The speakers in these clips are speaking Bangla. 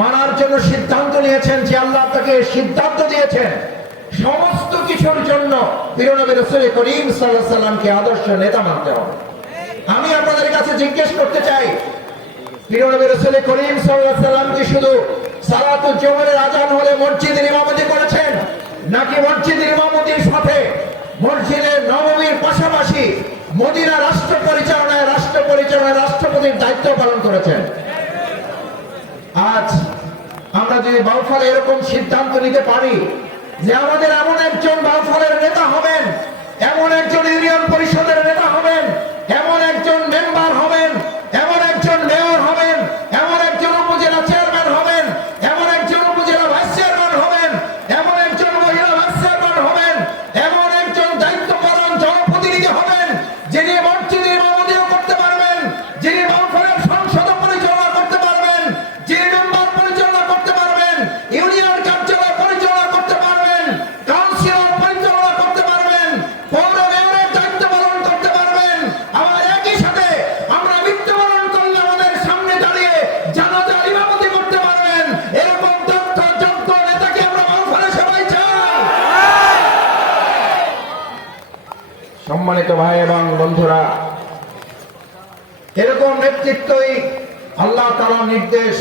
মানার জন্য সিদ্ধান্ত নিয়েছেন, যে আল্লাহ তাকে সিদ্ধান্ত দিয়েছেন সমস্ত কিছুর জন্য প্রিয় নবী রাসূল করিম সাল্লাল্লাহু আলাইহি সাল্লামকে আদর্শ নেতা মানতে হবে। আমি আপনাদের কাছে জিজ্ঞেস করতে চাই, প্রিয় নবী রাসূল করিম সাল্লাল্লাহু আলাইহি সাল্লাম কি শুধু সালাতুল জোহরের আযান হলে মসজিদের ইমামতি করেছেন, নাকি মসজিদের ইমামতির সাথে মসজিদের নববীর পাশাপাশি মদিনা রাষ্ট্র পরিচালনায় রাষ্ট্রপতির দায়িত্ব পালন করেছেন? আজ আমরা যদি বাউফলে এরকম সিদ্ধান্ত নিতে পারি যে আমাদের এমন একজন বাউফলের নেতা হবেন, এমন একজন ইউনিয়ন পরিষদের নেতা হবেন, এমন একজন মেম্বার হবেন, এমন একজন মেয়র হবেন, এমন একজন উপজেলা চেয়ারম্যান হবেন, এমন একজন উপজেলা ভাইস চেয়ারম্যান হবেন, এমন একজন মহিলা ভাইস চেয়ারম্যান হবেন, এমন একজন দায়িত্বপালন জনপ্রতিনিধি হবেন, যিনি মসজিদের ইমামতিও করতে পারবেন, যিনি বাউফলের সংসদ পরিচালনা করতে পারবেন, যিনি মেম্বার পরিচালনা করতে পারবেন, ইউনিয়ন কার্যালয় পরিচালনা করতে পারবেন, কাউন্সিলর পরিচালনা করতে পারবেন, পৌর মেয়রের দায়িত্ব পালন করতে পারবেন। আবার একই সাথে আমরা মৃত্যুবরণ করলে আমাদের সামনে দাঁড়িয়ে জানাজার ইমামতি করতে পারবেন। এরকম দক্ষ যোগ্য নেতাকে আমরা বাউফলে সবাই চাই। সম্মানিত ভাই এবং বন্ধুরা, এরকম নেতৃত্বই আল্লাহ তাআলার নির্দেশ,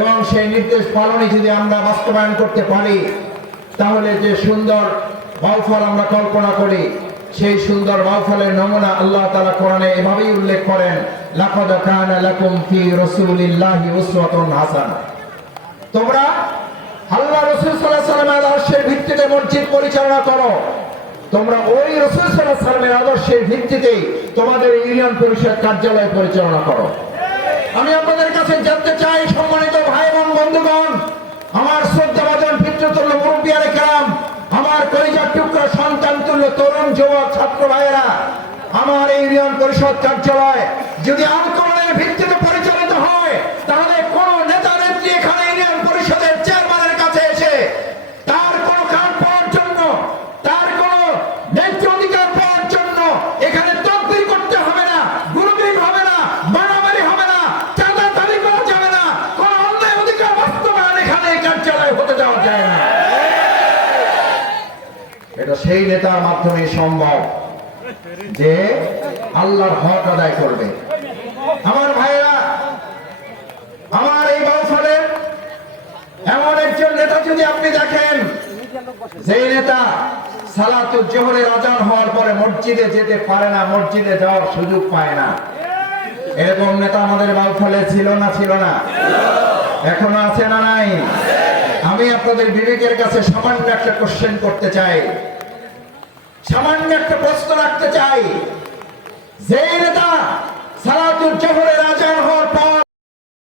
এবং সেই নির্দেশ পালনে যদি আমরা বাস্তবায়ন করতে পারি, তাহলে যে সুন্দর বাউফল আমরা কল্পনা করি, সেই সুন্দর বাউফলের নমুনা আল্লাহ তাআলা কোরআনে এভাবেই উল্লেখ করেন, লাকাদ কানা লাকুম ফি রাসূলিল্লাহি উসওয়াতুন হাসানাহ। তোমরা আল্লাহ রাসূল সাল্লাল্লাহু আলাইহি ওয়াসাল্লামের আদর্শের ভিত্তিতে মসজিদ পরিচালনা করো, তোমরা ওই রাসূল সাল্লাল্লাহু আলাইহি ওয়াসাল্লামের আদর্শের ভিত্তিতেই তোমাদের ইউনিয়ন পরিষদ কার্যালয় পরিচালনা করো। আমি আপনাদের কাছে জানতে চাই, সম্মানিত ভাই এবং বন্ধুগণ, আমার শ্রদ্ধাভাজন পিতৃতুল্য মুরব্বিয়ানে কেরাম, আমার কলিজার টুকরা সন্তান তুল্য তরুণ যুবক ছাত্র ভাইয়েরা, আমার এই ইউনিয়ন পরিষদ কার্যালয় যদি আন্দোলনের ভিত্তিতে পরিচালিত হয়, তাহলে কোন নেতা নেত্রী এখানে ইউনিয়ন পরিষদের চেয়ারম্যানের কাছে এসে তার কোন কাজ পাওয়ার জন্য, তার কোন ন্যায্য অধিকার পাওয়ার জন্য এখানে তদবির করতে হবে না, গ্রুপিং হবে না, মারামারি হবে না, চাঁদা দাবি করা যাবে না, কোন অন্যায় অধিকার বাস্তবায়ন এখানে এই কার্যালয়ে হতে দেওয়া যায় না। এটা সেই নেতার মাধ্যমে সম্ভব যে আল্লাহর হক আদায় করবে। আমার ভাইরা, আমার এই বাউফলের এমন একজন নেতা যদি আপনি দেখেন, যে নেতা সালাতুল জোহরের আযান হওয়ার পরে মসজিদে যেতে পারে না, মসজিদে যাওয়ার সুযোগ পায় না, এরকম নেতা আমাদের বাউফলে ছিল না? ছিল না? এখনো আছে না নাই? আমি আপনাদের বিবেকের কাছে সামান্য একটা কোশ্চেন করতে চাই, সামান্য একটা প্রশ্ন রাখতে চাই। যে নেতা সালাতুল জোহরের আযান